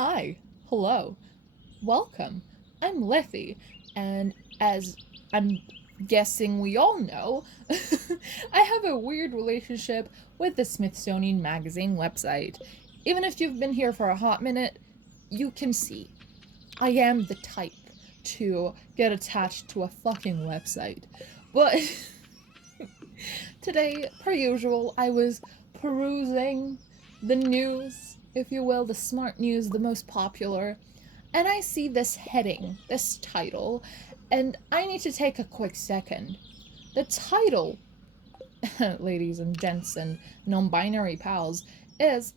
Hi, hello, welcome. I'm Lethe, and as I'm guessing we all know, I have a weird relationship with the Smithsonian Magazine website. Even if you've been here for a hot minute, you can see I am the type to get attached to a fucking website. But today, per usual, I was perusing the news, if you will, the smart news, the most popular, and I see this heading, this title, and I need to take a quick second. The title, ladies and gents and non binary pals, is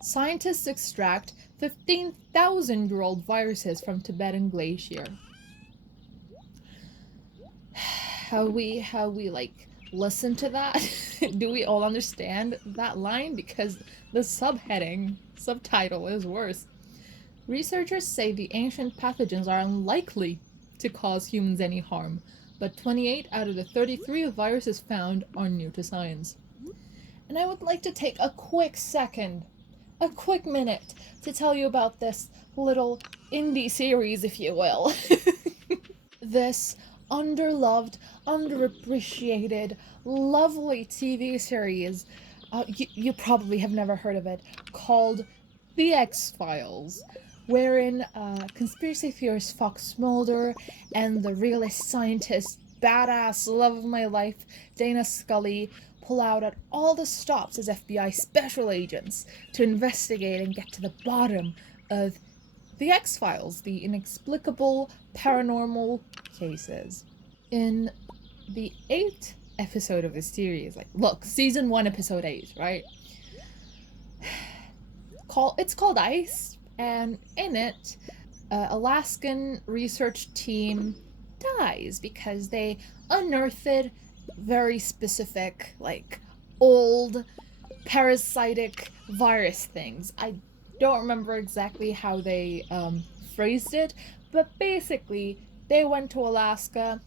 Scientists Extract 15,000-year-old Viruses from Tibetan Glacier. How we like listen to that? Do we all understand that line? Because the subtitle is worse. Researchers say the ancient pathogens are unlikely to cause humans any harm, but 28 out of the 33 viruses found are new to science. And I would like to take a quick second, a quick minute, to tell you about this little indie series, if you will. This underloved, underappreciated, lovely TV series, you probably have never heard of it, called The X-Files, wherein conspiracy theorist Fox Mulder and the realist scientist, badass love of my life, Dana Scully, pull out at all the stops as FBI special agents to investigate and get to the bottom of the X-Files, the inexplicable paranormal cases. In the 8th episode of the series, like, look, season 1, episode 8, right? It's called Ice, and in it, Alaskan research team dies because they unearthed very specific, like, old parasitic virus things. I don't remember exactly how they phrased it, but basically, they went to Alaska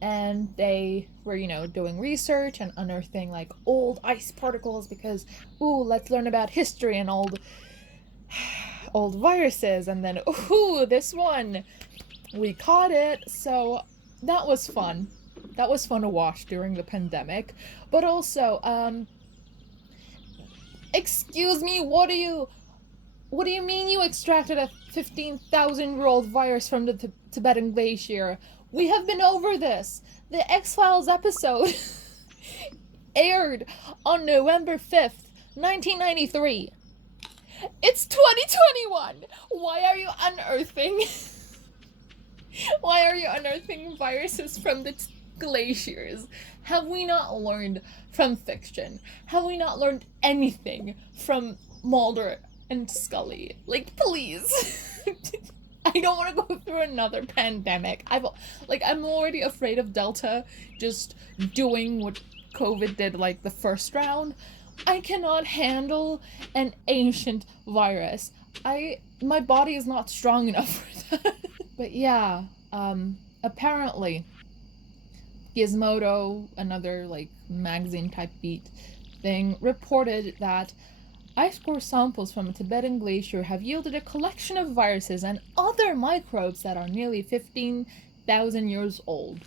and they were, doing research and unearthing like old ice particles because, ooh, let's learn about history and old viruses. And then, ooh, this one, we caught it. So that was fun. That was fun to watch during the pandemic. But also, excuse me, what do you mean you extracted a 15,000-year-old virus from the Tibetan glacier? We have been over this. The X-Files episode aired on November 5th, 1993. It's 2021. Why are you unearthing viruses from the glaciers? Have we not learned from fiction? Have we not learned anything from Mulder and Scully? Like, please. I don't want to go through another pandemic. I'm already afraid of Delta just doing what COVID did like the first round. I cannot handle an ancient virus. My body is not strong enough for that. But yeah, apparently Gizmodo, another like magazine type beat thing, reported that ice core samples from a Tibetan glacier have yielded a collection of viruses and other microbes that are nearly 15,000 years old.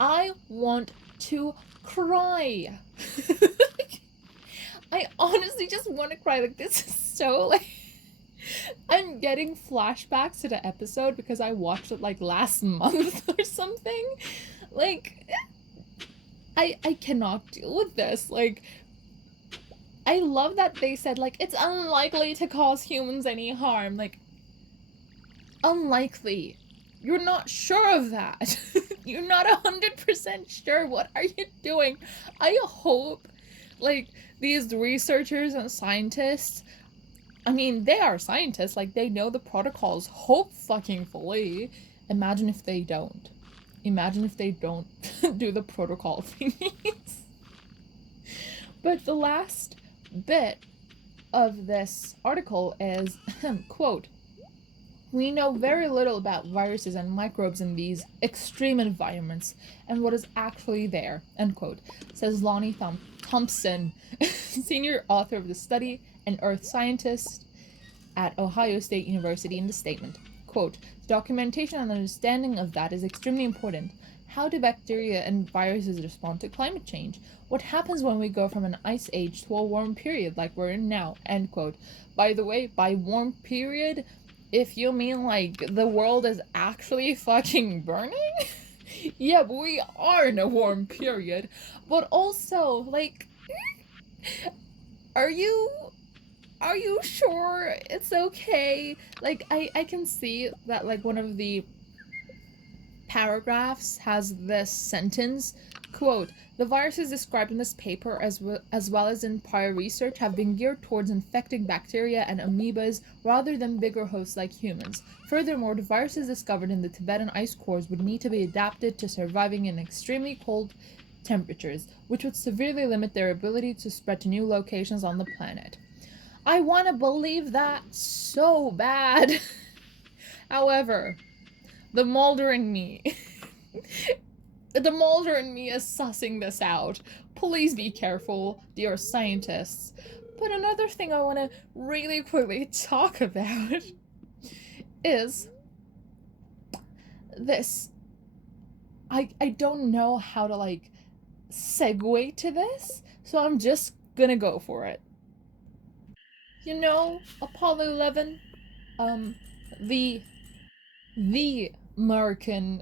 I want to cry. I honestly just want to cry. Like, this is so, like, I'm getting flashbacks to the episode because I watched it, like, last month or something. Like, I cannot deal with this. Like, I love that they said, like, it's unlikely to cause humans any harm. Like, unlikely. You're not sure of that. You're not 100% sure. What are you doing? I hope, like, these researchers and scientists, I mean, they are scientists. Like, they know the protocols. Hope fucking fully. Imagine if they don't. Imagine if they don't do the protocol thingies. But the last bit of this article is, quote, "We know very little about viruses and microbes in these extreme environments and what is actually there," end quote, says Lonnie Thompson, senior author of the study and earth scientist. at Ohio State University in the statement. Quote, documentation and understanding of that is extremely important. How do bacteria and viruses respond to climate change? What happens when we go from an ice age to a warm period like we're in now? End quote. By the way, by warm period, if you mean like the world is actually fucking burning? Yeah, but we are in a warm period. But also, like, are you sure it's okay? Like, I can see that like one of the paragraphs has this sentence, quote, the viruses described in this paper as well as in prior research have been geared towards infecting bacteria and amoebas rather than bigger hosts like humans. Furthermore, the viruses discovered in the Tibetan ice cores would need to be adapted to surviving in extremely cold temperatures, which would severely limit their ability to spread to new locations on the planet. I want to believe that so bad. However, the Mulder in me. The Mulder in me is sussing this out. Please be careful, dear scientists. But another thing I want to really quickly talk about is this. I don't know how to like segue to this, so I'm just gonna go for it. You know, Apollo 11, um, the American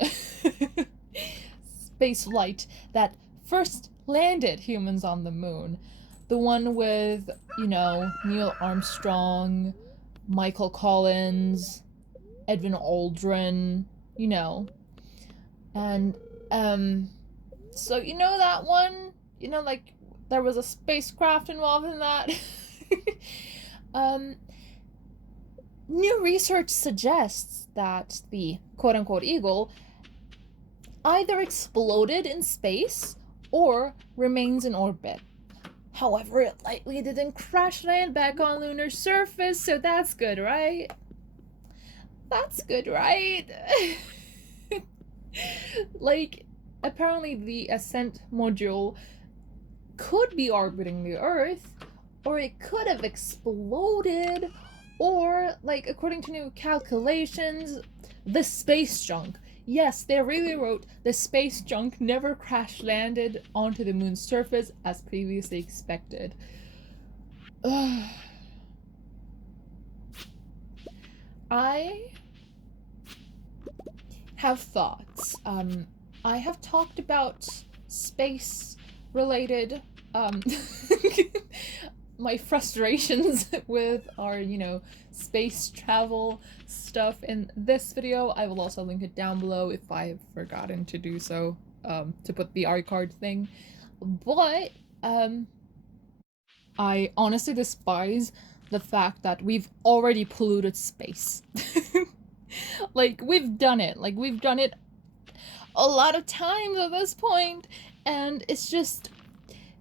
space flight that first landed humans on the moon. The one with, you know, Neil Armstrong, Michael Collins, Edwin Aldrin, you know. And, so you know that one? You know, like, there was a spacecraft involved in that? um, New research suggests that the quote unquote eagle either exploded in space or remains in orbit. However, it likely didn't crash land back on lunar surface, so that's good, right? That's good, right? Like, apparently the ascent module could be orbiting the Earth, or it could have exploded, or, like, according to new calculations, the space junk. Yes, they really wrote the space junk never crash landed onto the moon's surface as previously expected. I have thoughts. I have talked about space related my frustrations with our, you know, space travel stuff in this video. I will also link it down below if I've forgotten to do so, to put the iCard thing. But, I honestly despise the fact that we've already polluted space. Like, we've done it. Like, we've done it a lot of times at this point, and it's just,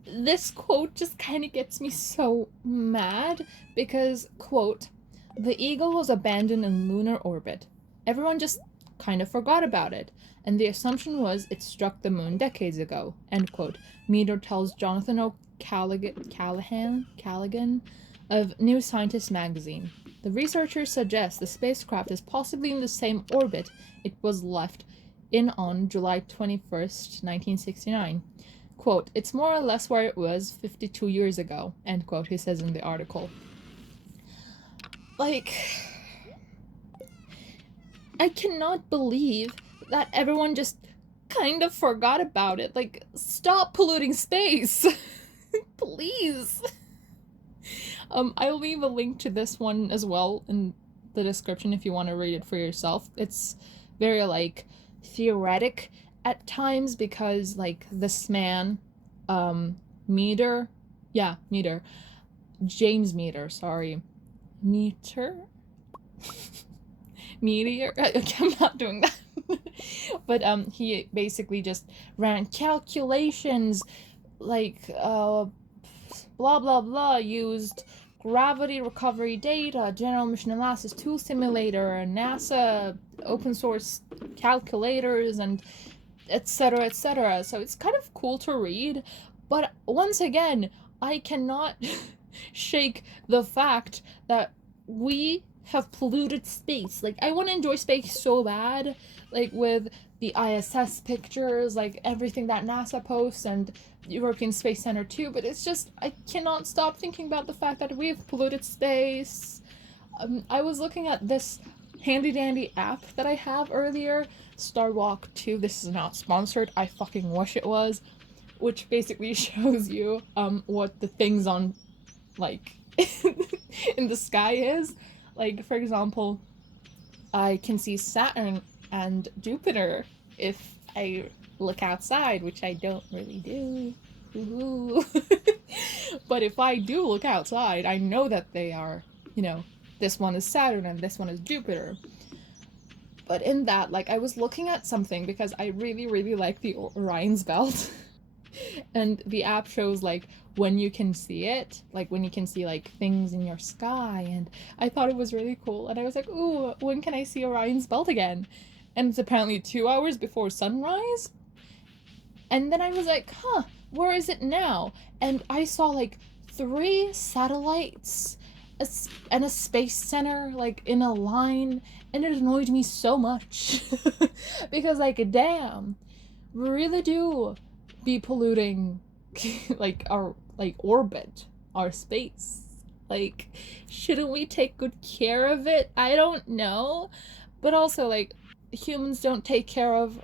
this quote just kind of gets me so mad because, quote, the Eagle was abandoned in lunar orbit. Everyone just kind of forgot about it, and the assumption was it struck the moon decades ago, end quote. Meader tells Jonathan Callaghan of New Scientist magazine. The researchers suggest the spacecraft is possibly in the same orbit it was left in on July 21st, 1969. Quote, it's more or less where it was 52 years ago, end quote, he says in the article. Like, I cannot believe that everyone just kind of forgot about it. Like, stop polluting space. Please. I'll leave a link to this one as well in the description if you want to read it for yourself. It's very, like, theoretic at times because, like, this man, Meader, James Meader, sorry. Meteor? Meteor? I'm not doing that. But, he basically just ran calculations, like, blah blah blah, used gravity recovery data, General Mission Analysis Tool Simulator, NASA open source calculators, and etc. etc. So it's kind of cool to read, but once again, I cannot shake the fact that we have polluted space. Like, I want to enjoy space so bad, like with the ISS pictures, like everything that NASA posts, and European Space Center too. But it's just, I cannot stop thinking about the fact that we've polluted space. I was looking at this handy dandy app that I have earlier, Starwalk 2. This is not sponsored. I fucking wish it was. Which basically shows you what the things on, like, in the sky is. Like, for example, I can see Saturn and Jupiter if I look outside, which I don't really do. But if I do look outside, I know that they are, this one is Saturn and this one is Jupiter. But in that, like, I was looking at something because I really, really like the Orion's belt. And the app shows, like, when you can see it, like, when you can see, like, things in your sky, and I thought it was really cool, and I was like, ooh, when can I see Orion's belt again? And it's apparently 2 hours before sunrise, and then I was like, huh, where is it now? And I saw, like, 3 satellites and a space center, like, in a line, and it annoyed me so much, because, like, damn, we really do be polluting like our orbit, our space. Like, shouldn't we take good care of it? I don't know. But also, like, humans don't take care of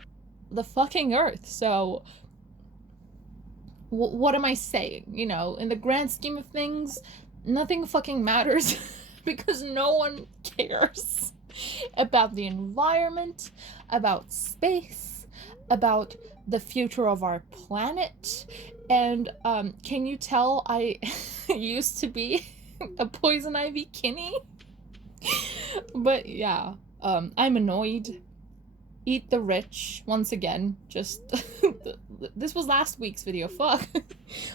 the fucking earth, so what am I saying? In the grand scheme of things, nothing fucking matters because no one cares about the environment, about space, about the future of our planet. And can you tell I used to be a poison ivy kinny? But yeah, I'm annoyed. Eat the rich, once again, just this was last week's video, fuck.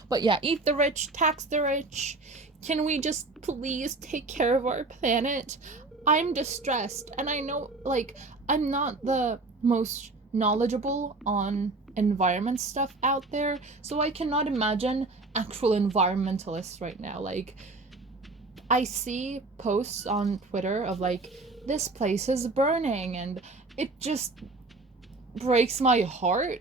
But yeah, eat the rich, tax the rich. Can we just please take care of our planet? I'm distressed, and I know, like, I'm not the most knowledgeable on environment stuff out there, so I cannot imagine actual environmentalists right now. Like, I see posts on Twitter of, like, this place is burning, and it just breaks my heart.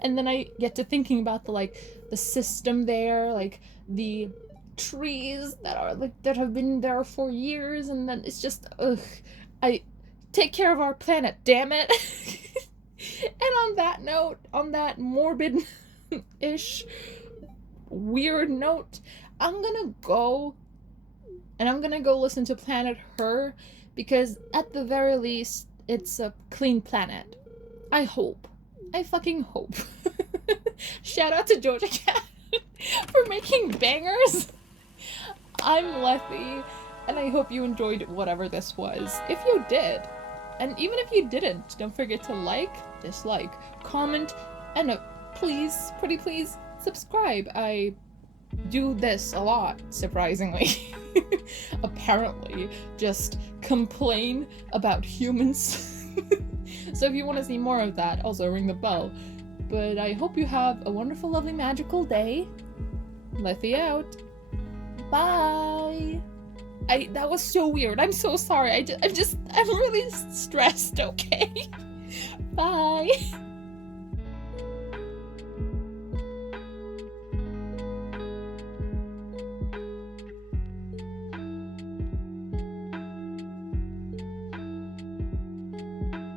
And then I get to thinking about the system there, like the trees that have been there for years, and then it's just, ugh. I take care of our planet, damn it. And on that note, on that morbid-ish weird note, I'm gonna go listen to Planet Her, because at the very least, it's a clean planet. I hope. I fucking hope. Shout out to Georgia Cat for making bangers. I'm Lethe, and I hope you enjoyed whatever this was. If you did, and even if you didn't, don't forget to like, dislike, comment, and please, pretty please, subscribe. I do this a lot, surprisingly. Apparently, just complain about humans. So if you want to see more of that, also ring the bell. But I hope you have a wonderful, lovely, magical day. Lethe out. Bye. That was so weird. I'm so sorry. I'm really stressed, okay? Bye.